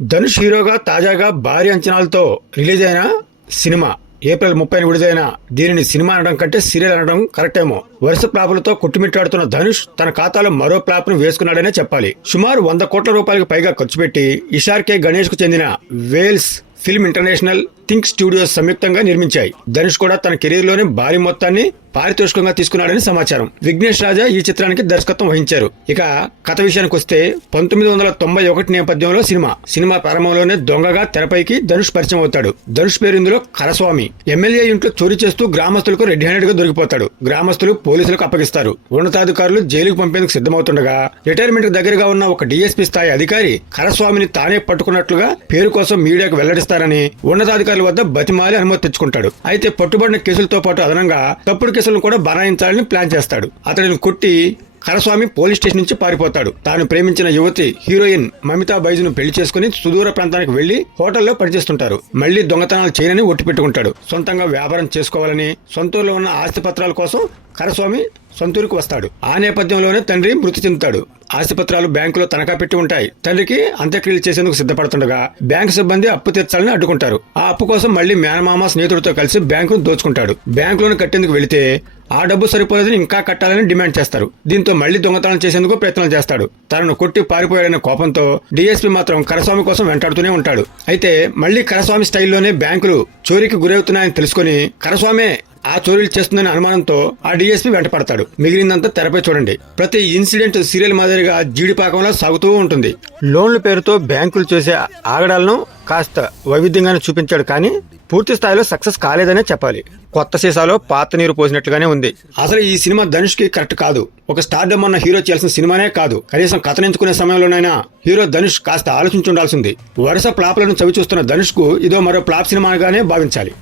ధనుష్ హీరోగా తాజాగా భారీ అంచనాలతో రిలీజ్ అయిన సినిమా ఏప్రిల్ 30 విడుదలైన దీనిని సినిమా అనడం కంటే సీరియల్ అనడం కరెక్టేమో. వరుస ప్లాపులతో కొట్టుమిట్టాడుతున్న ధనుష్ తన ఖాతాలో మరో ప్లాప్ ను వేసుకున్నాడనే చెప్పాలి. సుమారు 100 కోట్ల రూపాయలకు పైగా ఖర్చు పెట్టి ఇషార్ కే గణేష్ కు చెందిన Vels Film International Think Studios సంయుక్తంగా నిర్మించాయి. ధనుష్ కూడా తన కెరీర్ లోనే భారీ మొత్తాన్ని పారితోషికంగా తీసుకున్నాడని సమాచారం. విఘ్నేష్ రాజా ఈ చిత్రానికి దర్శకత్వం వహించారు. ఇక కథ విషయానికి వస్తే 1991 నేపథ్యంలో సినిమా ప్రారంభంలోనే దొంగగా తెరపైకి ధనుష్ పరిచయం అవుతాడు. ధనుష్ పేరు ఇందులో కరస్వామి. ఎమ్మెల్యే ఇంట్లో చోరీ చేస్తూ గ్రామస్తులకు రెడ్ హ్యాండెడ్ గా దొరికిపోతాడు. గ్రామస్తులు పోలీసులకు అప్పగిస్తారు. ఉన్నతాధికారులు జైలుకు పంపేందుకు సిద్ధమవుతుండగా రిటైర్మెంట్ దగ్గరగా ఉన్న ఒక డీఎస్పీ స్థాయి అధికారి కరస్వామిని తానే పట్టుకున్నట్లుగా పేరు కోసం మీడియాకు వెల్లడిస్తారని ఉన్నతాధికారుల వద్ద బతిమాలి అనుమతి తెచ్చుకుంటాడు. అయితే పట్టుబడిన కేసులతో పాటు అదనంగా తప్పుడు కేసులను కూడా బనాయించాలని ప్లాన్ చేస్తాడు. అతడిని కొట్టి కరస్వామి పోలీస్ స్టేషన్ నుంచి పారిపోతాడు. తాను ప్రేమించిన యువతి హీరోయిన్ మమితా బైజును పెళ్లి చేసుకుని సుదూర ప్రాంతానికి వెళ్లి హోటల్లో పనిచేస్తుంటారు. మళ్లీ దొంగతనాలు చేయనని ఒట్టి పెట్టుకుంటాడు. సొంతంగా వ్యాపారం చేసుకోవాలని సొంతూరులో ఉన్న ఆస్తి పత్రాల కోసం కరస్వామి సొంతూరుకు వస్తాడు. ఆ నేపథ్యంలోనే తండ్రి మృతి చెందుతాడు. ఆస్తిపత్రాలు బ్యాంకులో తనఖా పెట్టి ఉంటాయి. తండ్రికి అంత్యక్రియలు చేసేందుకు సిద్ధపడుతుండగా బ్యాంకు సిబ్బంది అప్పు తీర్చాలని అడ్డుకుంటారు. ఆ అప్పు కోసం మళ్లీ మేనమామ స్నేహితుడితో కలిసి బ్యాంకును దోచుకుంటాడు. బ్యాంకులోని కట్టేందుకు వెళితే ఆ డబ్బు సరిపోలేదని ఇంకా కట్టాలని డిమాండ్ చేస్తారు. దీంతో మళ్లీ దొంగతనం చేసేందుకు ప్రయత్నాలు చేస్తాడు. తనను కొట్టి పారిపోయాడనే కోపంతో డీఎస్పీ మాత్రం కరస్వామి కోసం వెంటాడుతూనే ఉంటాడు. అయితే మళ్లీ కరస్వామి స్టైల్లోనే బ్యాంకులు చోరీకి గురవుతున్నాయని తెలుసుకుని కరస్వామే ఆ చోరీలు చేస్తుందనే అనుమానంతో ఆ డీఎస్పీ వెంట పడతాడు. మిగిలిందంతా తెరపై చూడండి. ప్రతి ఇన్సిడెంట్ సీరియల్ మాదిరిగా జీడిపాకంలో సాగుతూ ఉంటుంది. లోన్ల పేరుతో బ్యాంకులు చేసే ఆగడాలను కాస్త వైవిధ్యంగానే చూపించాడు, కానీ పూర్తి స్థాయిలో సక్సెస్ కాలేదనే చెప్పాలి. కొత్త సీసాలో పాత నీరు పోసినట్లుగానే ఉంది. అసలు ఈ సినిమా ధనుష్ కి కరెక్ట్ కాదు. ఒక స్టార్డమ్ ఉన్న హీరో చేయాల్సిన సినిమానే కాదు, కనీసం కథనించుకునే సమయంలోనైనా హీరో ధనుష్ కాస్త ఆలోచించి ఉండాల్సింది. వరుస ప్లాప్లను చవి చూస్తున్న ధనుష్ కు ఇదో మరో ప్లాప్ సినిమాగానే భావించాలి.